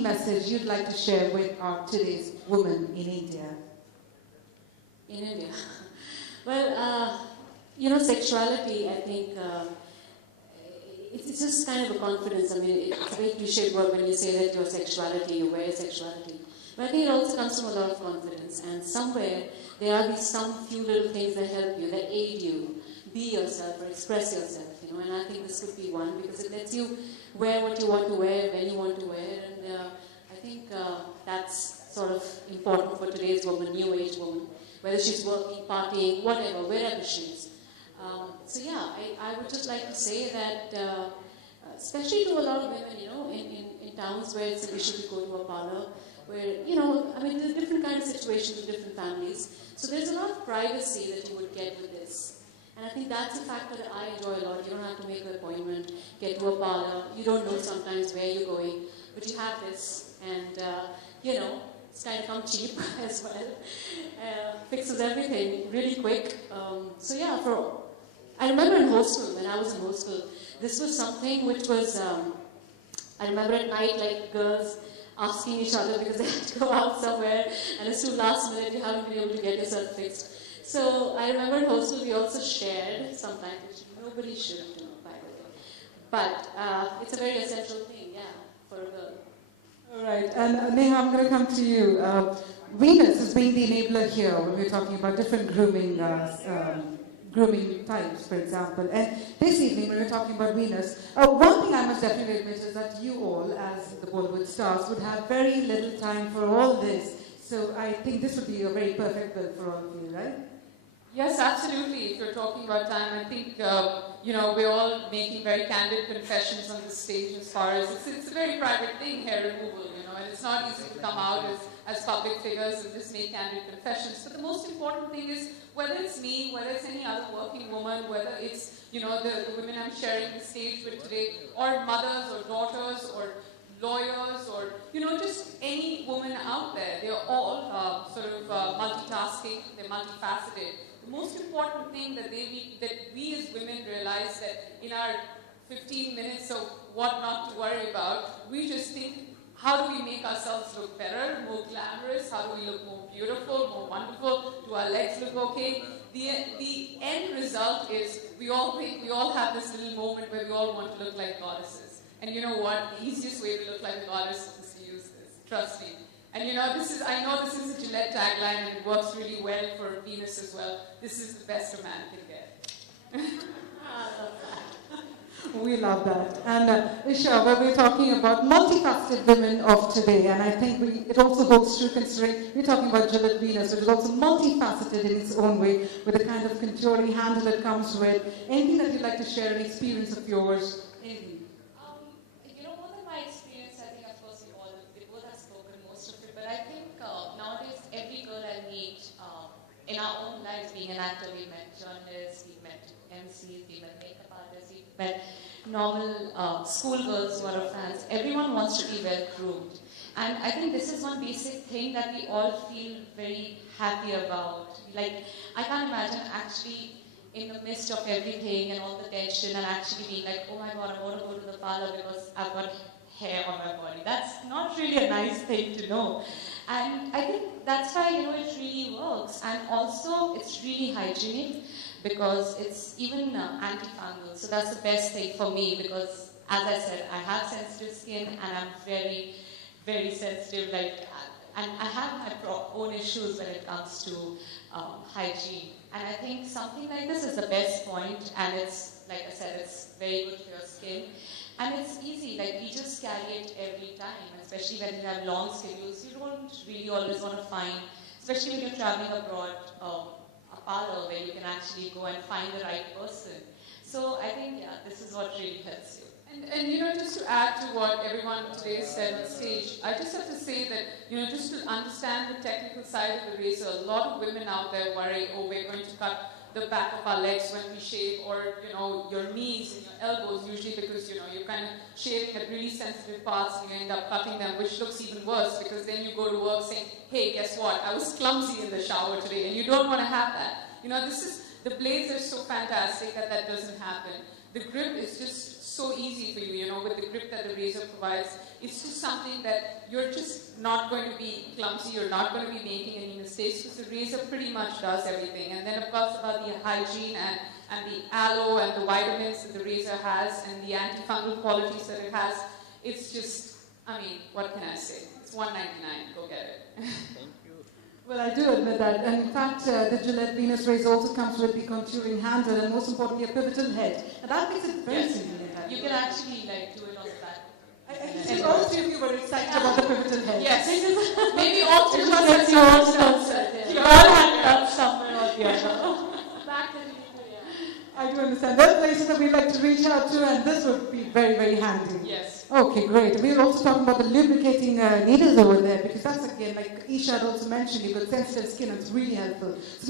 message you'd like to share with today's women in India? In India? Well, sexuality, I think, it's just kind of a confidence. I mean, it's a very cliche word when you say that your sexuality, you wear sexuality. But I think it also comes from a lot of confidence. And somewhere, there are some few little things that help you, that aid you, be yourself or express yourself, And I think this could be one, because it lets you wear what you want to wear, when you want to wear. And I think that's sort of important for today's woman, new age woman, whether she's working, partying, whatever, wherever she is. I would just like to say that, especially to a lot of women, in towns where it's an issue to go to a parlor, where, there's a different kind of situations with different families. So there's a lot of privacy that you would get with this. And I think that's a factor that I enjoy a lot. You don't have to make an appointment, get to a parlor. You don't know sometimes where you're going, but you have this. And, it's kind of come cheap as well. Fixes everything really quick. I remember in hostel, when I was in hostel, this was something which was, I remember at night, like girls asking each other because they had to go out somewhere, and it's too last minute, you haven't been able to get yourself fixed. So I remember in hostel, we also shared sometimes, which nobody should do, by the way. But it's a very essential thing, for a girl. All right, and Neha, I'm going to come to you. Venus has been the enabler here when we're talking about different grooming types, for example. And this evening, when we're talking about Venus, one thing I must definitely admit is that you all, as the Bollywood stars, would have very little time for all this. So I think this would be a very perfect bill for all of you, right? Yes, absolutely. If you're talking about time, I think, we're all making very candid confessions on the stage as far as, it's a very private thing, hair removal, and it's not easy to come out as public figures and just make candid confessions. But the most important thing is, whether it's me, whether it's any other working woman, whether it's, the women I'm sharing the stage with today, or mothers or daughters or lawyers or, just any woman out there, they're all multitasking, they're multifaceted. The most important thing that we as women realize that in our 15 minutes of what not to worry about, we just think, how do we make ourselves look better, more glamorous? How do we look more beautiful, more wonderful? Do our legs look okay? The end result is we all have this little moment where we all want to look like goddesses. And you know what? The easiest way to look like a goddess is to use this. Trust me. And I know this is a Gillette tagline, and it works really well for Venus as well. This is the best a man can get. We love that. And Isha, when we're talking about multifaceted women of today, and I think it also holds true considering we're talking about Gillette Venus, which is also multifaceted in its own way, with the kind of contouring handle it comes with. Anything that you'd like to share, an experience of yours? Anything? More than my experience, I think, of course, we both have spoken most of it, but I think nowadays every girl I meet in our own lives, being an actor, we met journalists, we met MCs, we met makeup artists, we met normal schoolgirls who are our fans. Everyone wants to be well groomed. And I think this is one basic thing that we all feel very happy about. Like, I can't imagine actually in the midst of everything and all the tension and actually being like, oh my God, I want to go to the parlor because I've got hair on my body. That's not really a nice thing to know. And I think that's why, it really works. And also, it's really hygienic because it's even antifungal. So that's the best thing for me because, as I said, I have sensitive skin and I'm very, very sensitive. And I have my own issues when it comes to hygiene. And I think something like this is the best point, and it's, like I said, it's very good for your skin. And it's easy, we just carry it every time, especially when you have long schedules. You don't really always want to find, especially when you're traveling abroad, a parlor where you can actually go and find the right person. So I think, this is what really helps you. And just to add to what everyone today said on stage, I just have to say that, just to understand the technical side of the razor, a lot of women out there worry, oh, we're going to cut the back of our legs when we shave, or, your knees and your elbows, usually because, you're kind of shaving at really sensitive parts and you end up cutting them, which looks even worse because then you go to work saying, hey, guess what? I was clumsy in the shower today, and you don't want to have that. The blades are so fantastic that doesn't happen. the grip is just so easy for you, you know, with the grip that the razor provides. It's just something that you're just not going to be clumsy, you're not going to be making any mistakes, because the razor pretty much does everything. And then of course about the hygiene and the aloe and the vitamins that the razor has and the antifungal qualities that it has, it's just, I mean, what can I say? It's $1.99, go get it. Thank you. Well, I do admit that. And in fact, the Gillette Venus razor also comes with the contouring handle and most importantly a pivotal head. And that makes it very convenient. You can actually like do it on the back. I think all three of you were excited about the pivotal head. Yes, maybe all three of us It's have your own seen concept. it. You all had done somewhere or the other. Back to the yeah. I do understand. There are places that we like to reach out to, and this would be very, very handy. Yes. Okay, great. We were also talking about the lubricating needles over there, because that's again, like Isha had also mentioned, you've got sensitive skin, and it's really helpful. So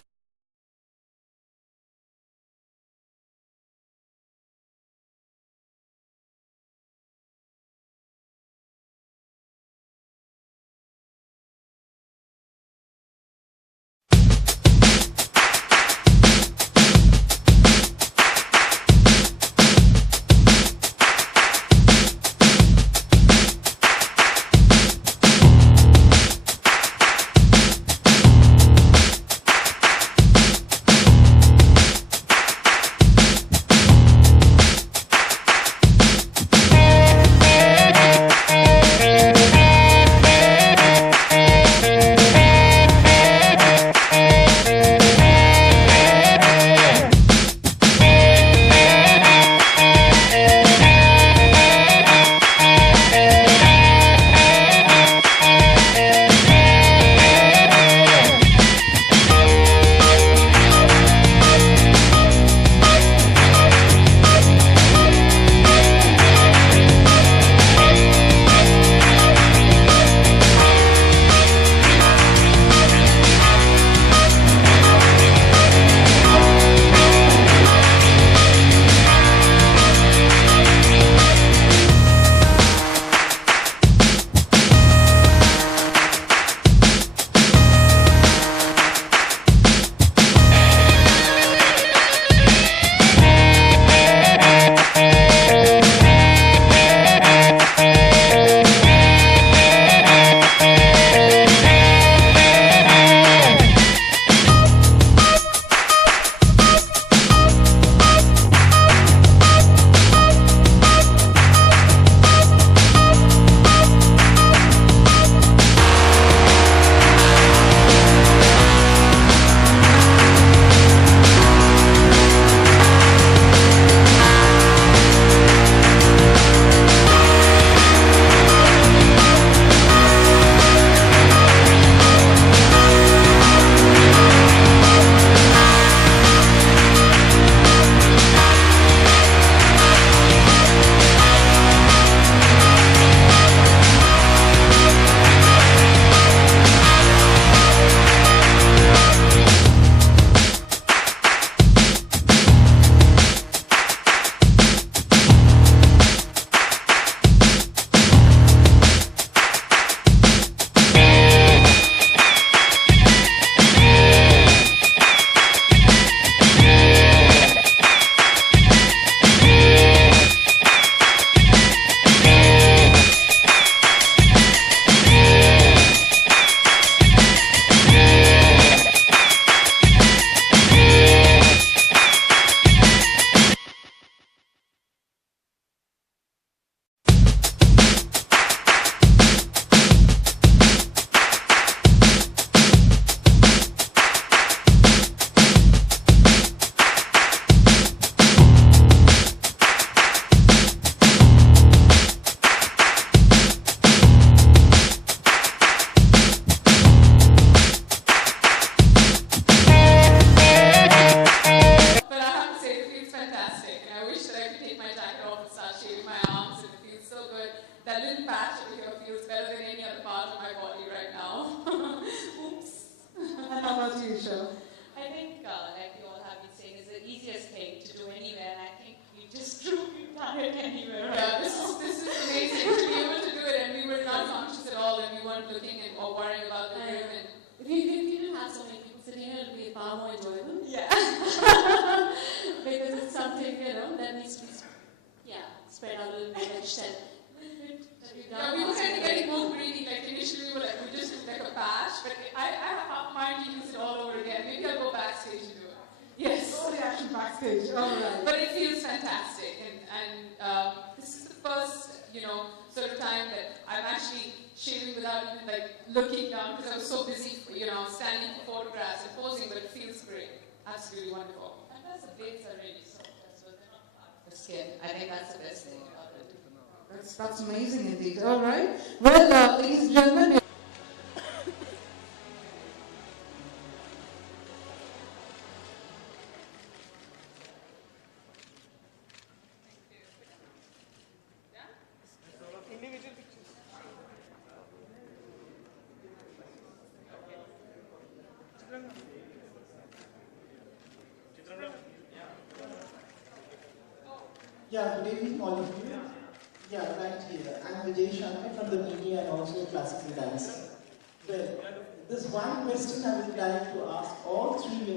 far more enjoyable. Yeah. Because it's something, that needs to be spread out a little bit, like Shell. Yeah, we were kind of getting more greedy. Like initially, we were like, we just did like a patch, but I have mind to use it all over again. Maybe I'll go backstage and do it. Yes. Oh, the action backstage. All right. But it feels fantastic, and this is the first, sort of time that I'm actually shaving without even like looking down because I was so busy, standing for photographs and posing. But it feels great. Absolutely wonderful. And plus the blades are really soft as well. They're not hard for skin. I think that's the best thing about it. That's amazing indeed. All right. Well, ladies and gentlemen. Yeah, good evening all of you. Yeah, right here. I'm Vijay Sharma from the media and also classical dancer. Well, this one question I would like to ask all three